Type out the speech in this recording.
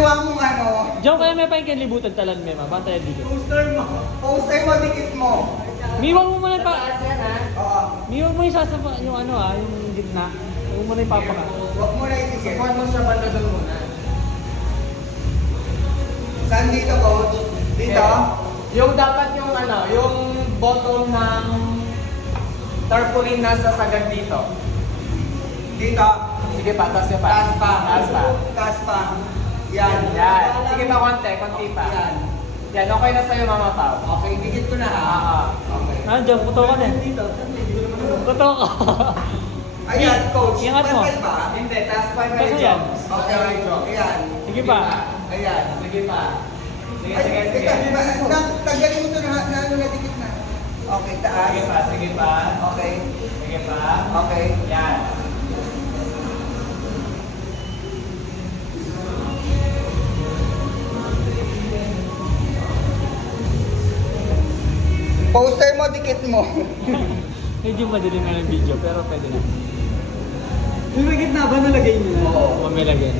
ginawa mong ano? Diyan kaya may paingkin libutan talan may mabantay dito. Poster mo, dikit mo. Miwag mo muna pa. Taas yan ha. Oo. Miwag mo isasapa yung ano yung gitna. Huwag mo na ipapaka. Huwag mo na idikit. Support mo siya banda doon muna. Saan dito, coach? Dito? Yung dapat yung ano, yung bottom ng tarpaulin nasa sagad dito. Dito. Sige pa, taas niya pa. Taas pa. Taas pa. Taas pa. Yan. Yan. Sige pa, konti pa. Yan. Yan, okay na sa'yo, Mama Pao. Okay, dikit ko na ha. Okay. Diyan, puto ka na. Puto ka. Ayan, coach. Ingat mo. Pantay ba? Hindi, taas pa yung Kasi medyo. yan. Okay. Ayan. Sige pa. Ayan. Sige pa. Sige, Ay, sige, sige. teka, diba, tanggalin mo ito na ano na dikit na. Okay, taas. Sige pa, sige pa. Okay. Sige pa. Okay. Yan. Poster mo, dikit mo. Medyo madilim na ng video pero pwede na. Yung may gitna ba nalagay niyo? Oo. Mamilagyan.